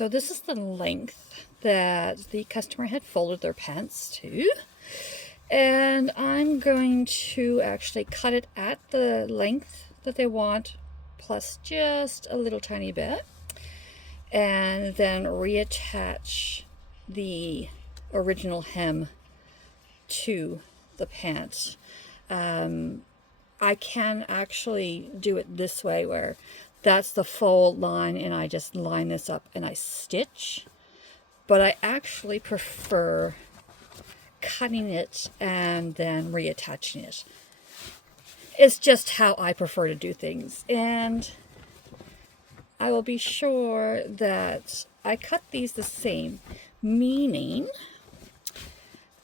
So this is the length that the customer had folded their pants to. And I'm going to actually cut it at the length that they want, plus just a little tiny bit. And then reattach the original hem to the pant. I can actually do it this way, where that's the fold line and I just line this up and I stitch. But I actually prefer cutting it and then reattaching it. It's just how I prefer to do things. And I will be sure that I cut these the same, meaning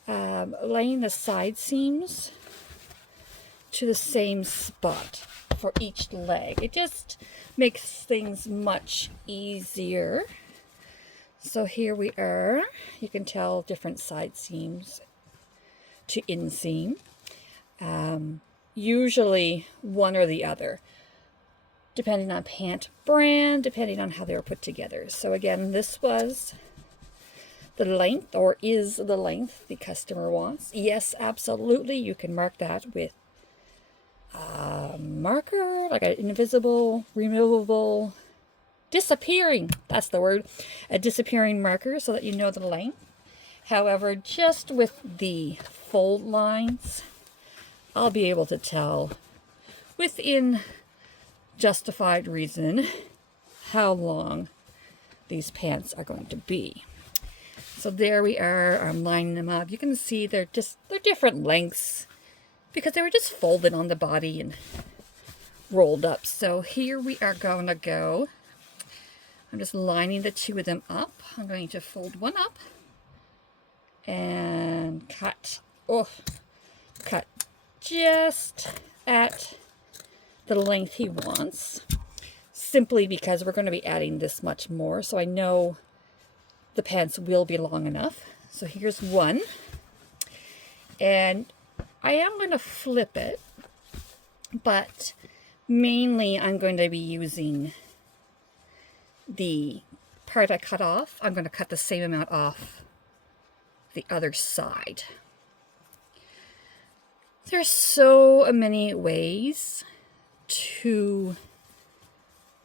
laying the side seams to the same spot for each leg. It just makes things much easier. So here we are. You can tell different side seams to inseam. Usually one or the other, depending on pant brand, depending on how they were put together. So again, this was the length, or is the length the customer wants. Yes, absolutely. You can mark that with a marker, like an invisible, removable, disappearing, that's the word, a disappearing marker, so that you know the length. However, just with the fold lines, I'll be able to tell within justified reason how long these pants are going to be. So there we are. I'm lining them up. You can see they're different lengths because they were just folded on the body and rolled up. So here we are going to go. I'm just lining the two of them up. I'm going to fold one up and cut. Cut just at the length he wants, simply because we're going to be adding this much more, so I know the pants will be long enough. So here's one, and I am going to flip it, but mainly I'm going to be using the part I cut off. I'm going to cut the same amount off the other side. There's so many ways to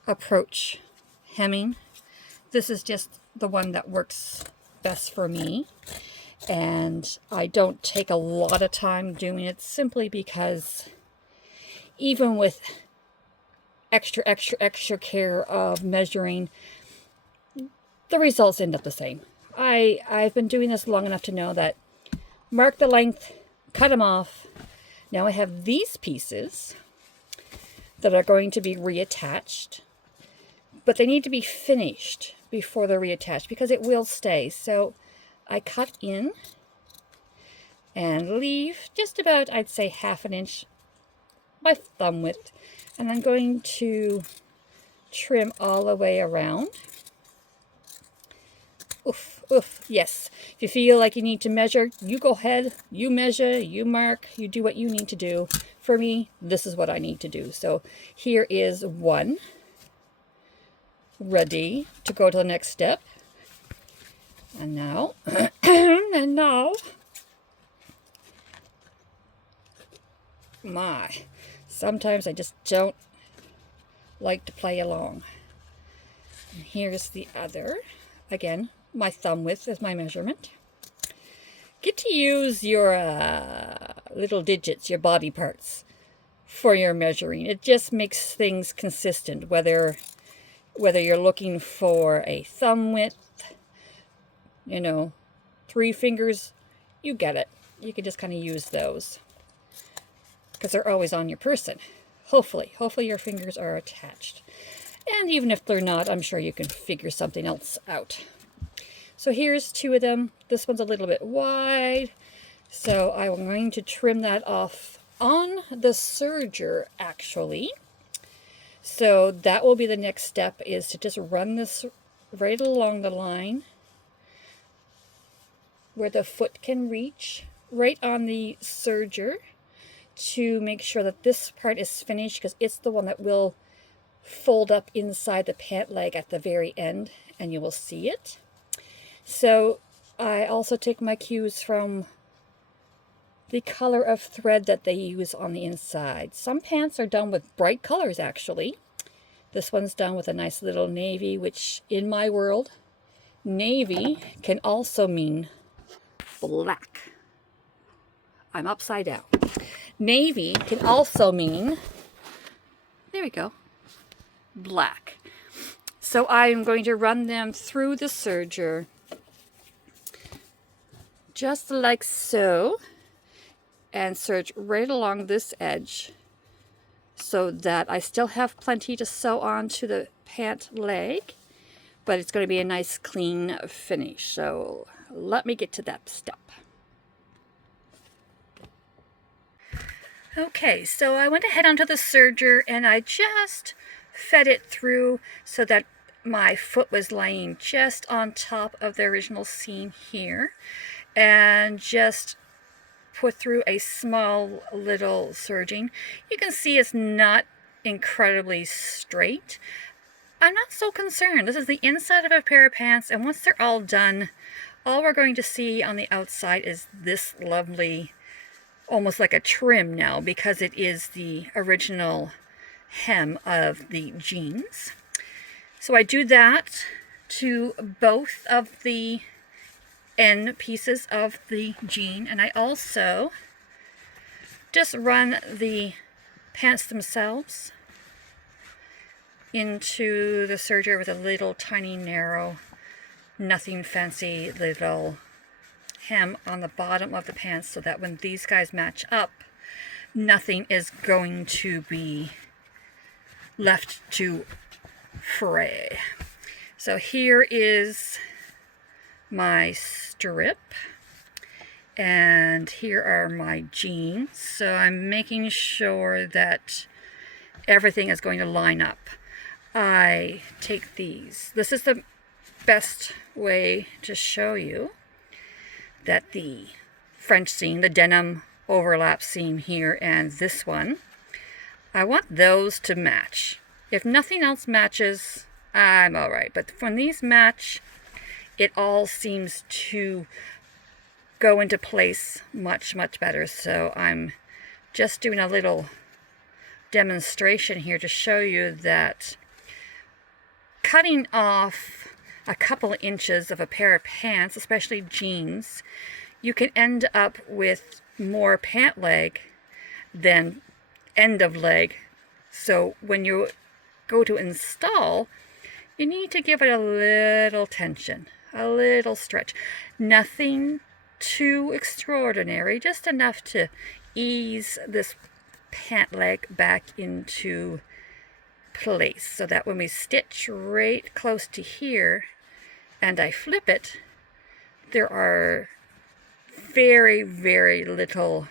approach hemming. This is just the one that works best for me, and I don't take a lot of time doing it, simply because even with extra care of measuring, the results end up the same. I've been doing this long enough to know that mark the length, cut them off. Now I have these pieces that are going to be reattached, but they need to be finished before they're reattached because it will stay. So I cut in and leave just about, I'd say, 1/2 inch, my thumb width, and I'm going to trim all the way around. Yes. If you feel like you need to measure, you go ahead, you measure, you mark, you do what you need to do. For me, this is what I need to do. So here is one, ready to go to the next step. And now, sometimes I just don't like to play along. And here's the other. Again, my thumb width is my measurement. Get to use your little digits, your body parts, for your measuring. It just makes things consistent, whether you're looking for a thumb width, 3 fingers, you get it. You can just kind of use those because they're always on your person. Hopefully your fingers are attached. And even if they're not, I'm sure you can figure something else out. So here's 2 of them. This one's a little bit wide, so I'm going to trim that off on the serger, actually. So that will be the next step, is to just run this right along the line where the foot can reach, right on the serger, to make sure that this part is finished, because it's the one that will fold up inside the pant leg at the very end, and you will see it. So I also take my cues from the color of thread that they use on the inside. Some pants are done with bright colors, actually. This one's done with a nice little navy, which in my world, navy can also mean black. I'm upside down. Navy can also mean, there we go, black. So I'm going to run them through the serger just like so, and serge right along this edge so that I still have plenty to sew onto the pant leg, but it's going to be a nice clean finish. So let me get to that step. Okay, so I went ahead onto the serger and I just fed it through so that my foot was laying just on top of the original seam here, and just put through a small little serging. You can see it's not incredibly straight. I'm not so concerned. This is the inside of a pair of pants, and once they're all done, all we're going to see on the outside is this lovely, almost like a trim now, because it is the original hem of the jeans. So I do that to both of the end pieces of the jean, and I also just run the pants themselves into the serger with a little tiny narrow, nothing fancy little hem on the bottom of the pants, so that when these guys match up, nothing is going to be left to fray. So here is my strip, and here are my jeans. So I'm making sure that everything is going to line up. I take these. This is the best way to show you that the French seam, the denim overlap seam here, and this one, I want those to match. If nothing else matches, I'm all right. But when these match, it all seems to go into place much, much better. So I'm just doing a little demonstration here to show you that cutting off a couple of inches of a pair of pants, especially jeans, you can end up with more pant leg than end of leg. So when you go to install, you need to give it a little tension, a little stretch. Nothing too extraordinary, just enough to ease this pant leg back into place, so that when we stitch right close to here and I flip it, there are very, very little,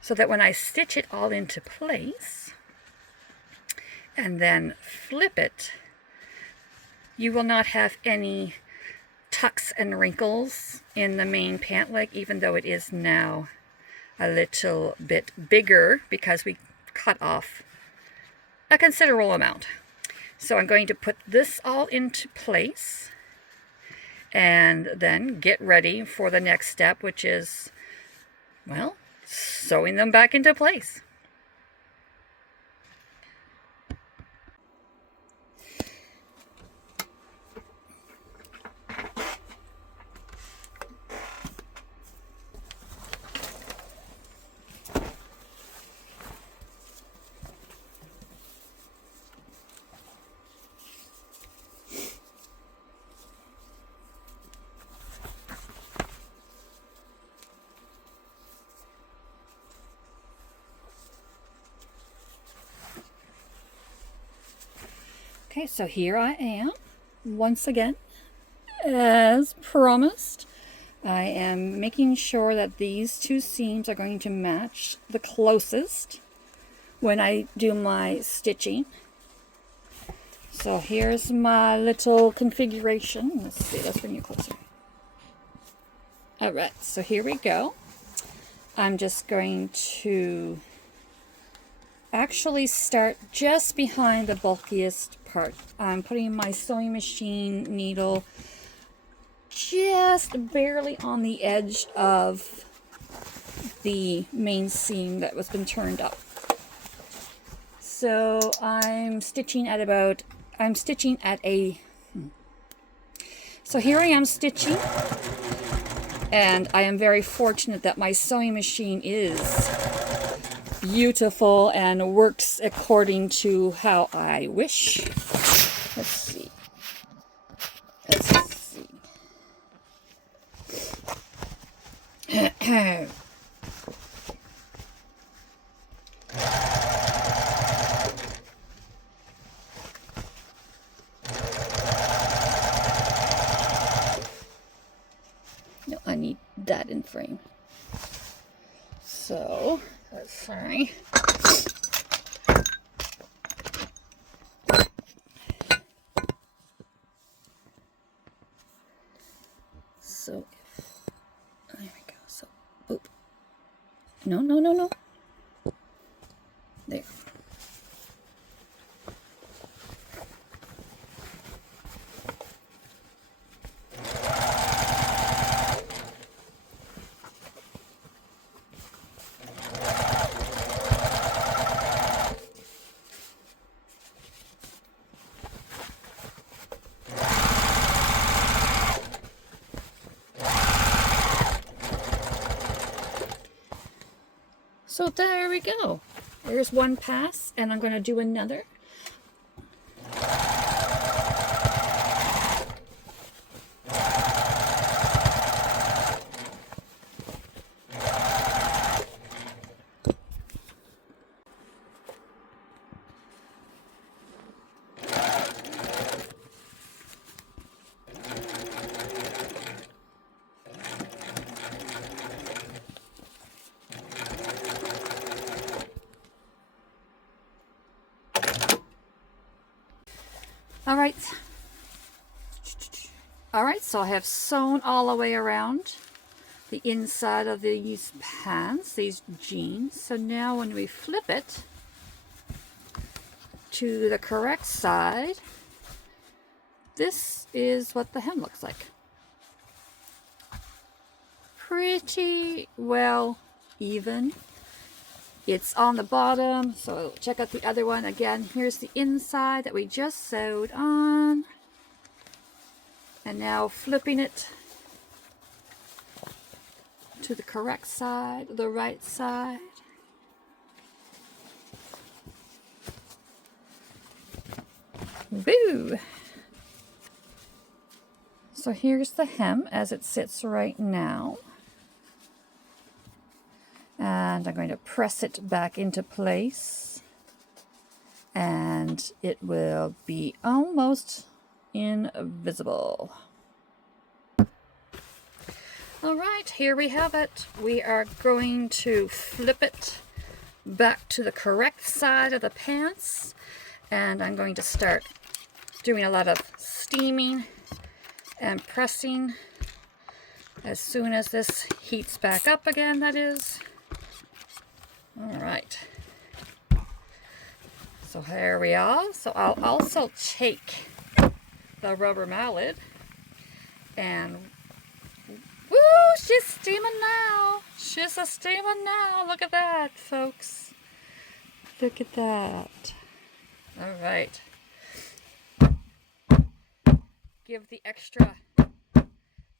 so that when I stitch it all into place and then flip it, you will not have any tucks and wrinkles in the main pant leg, even though it is now a little bit bigger because we cut off a considerable amount. So I'm going to put this all into place and then get ready for the next step, which is, well, sewing them back into place. Okay, so here I am, once again, as promised. I am making sure that these two seams are going to match the closest when I do my stitching. So here's my little configuration. Let's see, let's bring you closer. Alright, so here we go. I'm just going to actually start just behind the bulkiest part. I'm putting my sewing machine needle just barely on the edge of the main seam that was been turned up. So I'm stitching at so here I am stitching, and I am very fortunate that my sewing machine is beautiful and works according to how I wish. Let's see. No, I need that in frame. So, that's fine. So, there we go. So, boop. No. There. So there we go. There's one pass, and I'm going to do another. All right, so I have sewn all the way around the inside of these pants, these jeans. So now when we flip it to the correct side, this is what the hem looks like. Pretty well even. It's on the bottom, so check out the other one. Again, here's the inside that we just sewed on. And now flipping it to the correct side, the right side. Boo! So here's the hem as it sits right now. And I'm going to press it back into place. And it will be almost invisible. All right, here we have it. We are going to flip it back to the correct side of the pants, and I'm going to start doing a lot of steaming and pressing as soon as this heats back up again, that is. All right, so here we are. So I'll also take the rubber mallet, and woo, she's steaming now. She's a steaming now. Look at that, folks. Look at that. All right. Give the extra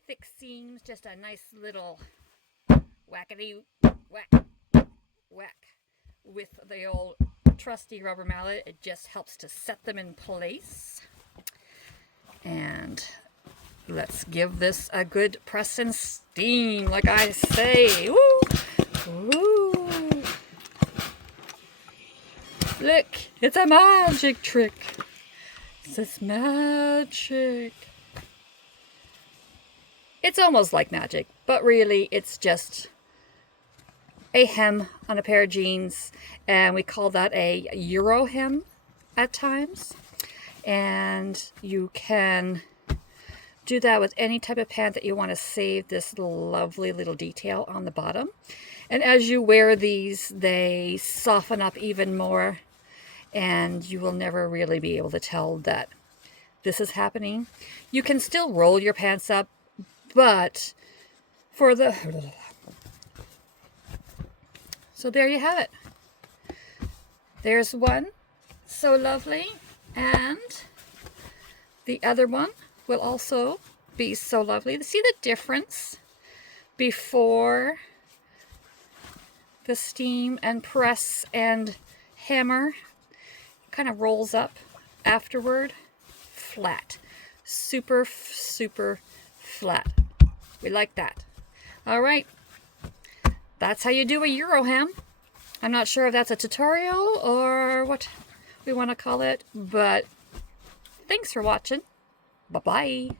thick seams just a nice little whackity whack whack with the old trusty rubber mallet. It just helps to set them in place. And let's give this a good press and steam, like I say. Woo! Woo! Look, it's a magic trick. It's magic. It's almost like magic, but really it's just a hem on a pair of jeans, and we call that a Euro hem at times. And you can do that with any type of pant that you want to save this lovely little detail on the bottom. And as you wear these, they soften up even more, and you will never really be able to tell that this is happening. You can still roll your pants up, but for the... So there you have it. There's one, so lovely, and the other one will also be so lovely. See the difference before the steam and press and hammer? Kind of rolls up afterward. Flat. Super, super flat. We like that. All right. That's how you do a Euro hem. I'm not sure if that's a tutorial or what we want to call it, but thanks for watching. Bye-bye.